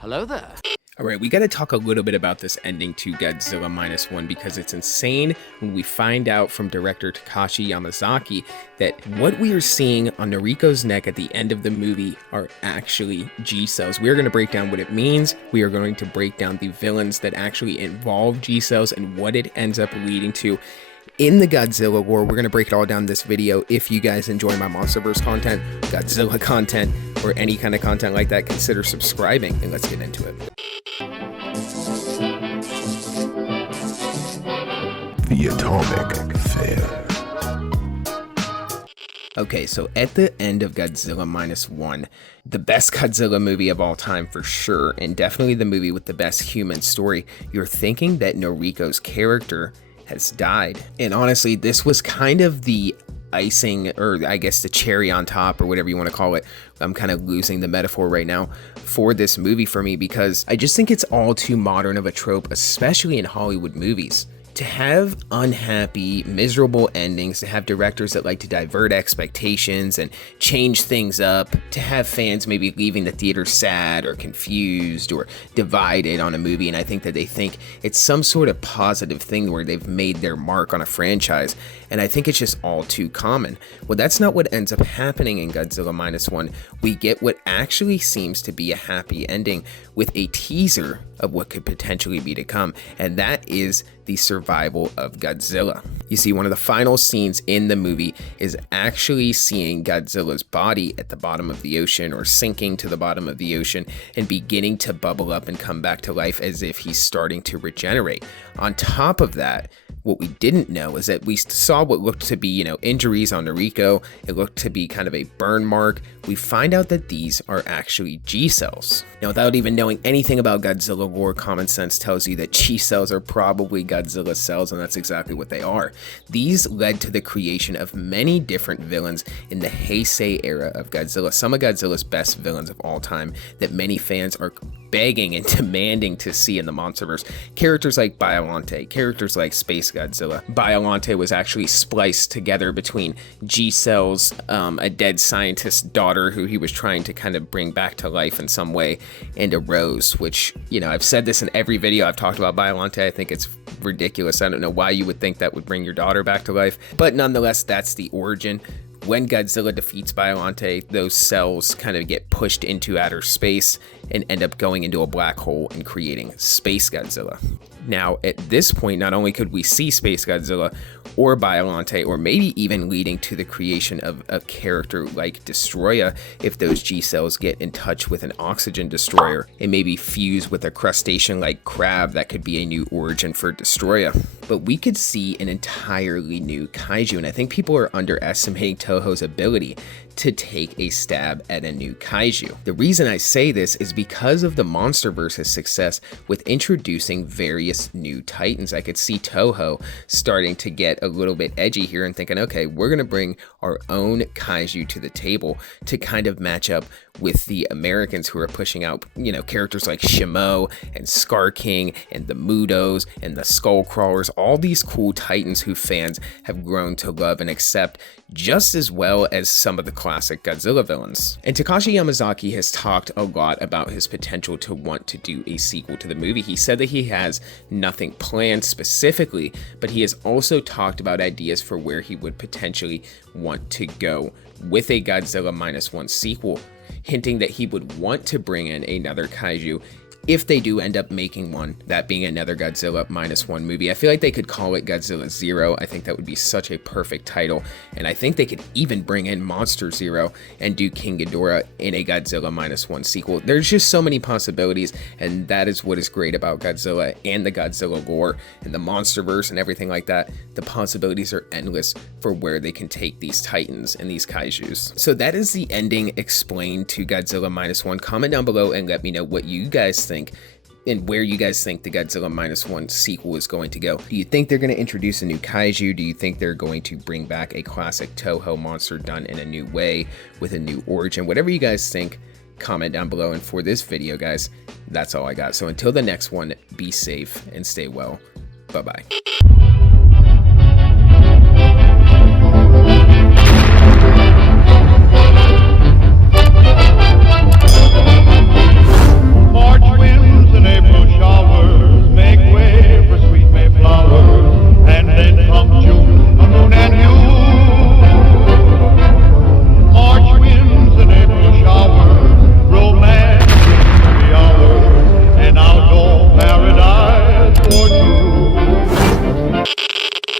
Hello there. Alright, we gotta talk a little bit about this ending to Godzilla Minus One because it's insane when we find out from director Takashi Yamazaki that what we are seeing on Noriko's neck at the end of the movie are actually G-cells. We are going to break down what it means, we are going to break down the villains that actually involve G-cells and what it ends up leading to in the Godzilla lore. We're going to break it all down in this video. If you guys enjoy my MonsterVerse content, Godzilla content, or any kind of content like that, consider subscribing and let's get into it. The Atomic Fair. Okay, so at the end of Godzilla Minus One, the best Godzilla movie of all time for sure, and definitely the movie with the best human story, you're thinking that Noriko's character has died. And honestly, this was kind of the icing, or I guess the cherry on top, or whatever you want to call it. I'm kind of losing the metaphor right now for this movie for me, because I just think it's all too modern of a trope, especially in Hollywood movies. To have unhappy, miserable endings, to have directors that like to divert expectations and change things up, to have fans maybe leaving the theater sad or confused or divided on a movie, and I think that they think it's some sort of positive thing where they've made their mark on a franchise, and I think it's just all too common. Well, that's not what ends up happening in Godzilla Minus One. We get what actually seems to be a happy ending with a teaser of what could potentially be to come, and that is the survival of Godzilla. You see, one of the final scenes in the movie is actually seeing Godzilla's body at the bottom of the ocean, or sinking to the bottom of the ocean and beginning to bubble up and come back to life as if he's starting to regenerate. On top of that, what we didn't know is that we saw what looked to be, injuries on Noriko. It looked to be kind of a burn mark. We find out that these are actually G-cells. Now, without even knowing anything about Godzilla lore, common sense tells you that G-cells are probably Godzilla cells, and that's exactly what they are. These led to the creation of many different villains in the Heisei era of Godzilla, some of Godzilla's best villains of all time that many fans are begging and demanding to see in the MonsterVerse. Characters like Biollante, characters like Space Godzilla. Biollante was actually spliced together between G-cells, a dead scientist's daughter who he was trying to kind of bring back to life in some way, and a rose, which, I've said this in every video I've talked about Biollante. I think it's ridiculous. I don't know why you would think that would bring your daughter back to life, but nonetheless, that's the origin. When Godzilla defeats Biollante, those cells kind of get pushed into outer space and end up going into a black hole and creating Space Godzilla. Now, at this point, not only could we see Space Godzilla or Biollante, or maybe even leading to the creation of a character like Destroya if those G-cells get in touch with an oxygen destroyer and maybe fuse with a crustacean like crab. That could be a new origin for Destroya. But we could see an entirely new kaiju, and I think people are underestimating Toho's ability to take a stab at a new kaiju. The reason I say this is because of the MonsterVerse's success with introducing various new titans. I could see Toho starting to get a little bit edgy here and thinking, okay, we're gonna bring our own kaiju to the table to kind of match up with the Americans who are pushing out, characters like Shimo and Scar King and the Mudos and the Skull Crawlers, all these cool titans who fans have grown to love and accept just as well as some of the classic Godzilla villains. And Takashi Yamazaki has talked a lot about his potential to want to do a sequel to the movie. He said that he has nothing planned specifically, but he has also talked about ideas for where he would potentially want to go with a Godzilla Minus One sequel, hinting that he would want to bring in another kaiju if they do end up making one, that being another Godzilla Minus One movie. I feel like they could call it Godzilla Zero. I think that would be such a perfect title, and I think they could even bring in Monster Zero and do King Ghidorah in a Godzilla Minus One sequel. There's just so many possibilities, and that is what is great about Godzilla and the Godzilla lore and the MonsterVerse and everything like that. The possibilities are endless for where they can take these titans and these kaijus. So that is the ending explained to Godzilla Minus One. Comment down below and let me know what you guys think and where you guys think the Godzilla Minus One sequel is going to go. Do you think they're going to introduce a new kaiju? Do you think they're going to bring back a classic Toho monster done in a new way with a new origin? Whatever you guys think, comment down below. And for this video, guys, that's all I got. So until the next one, be safe and stay well. Bye-bye.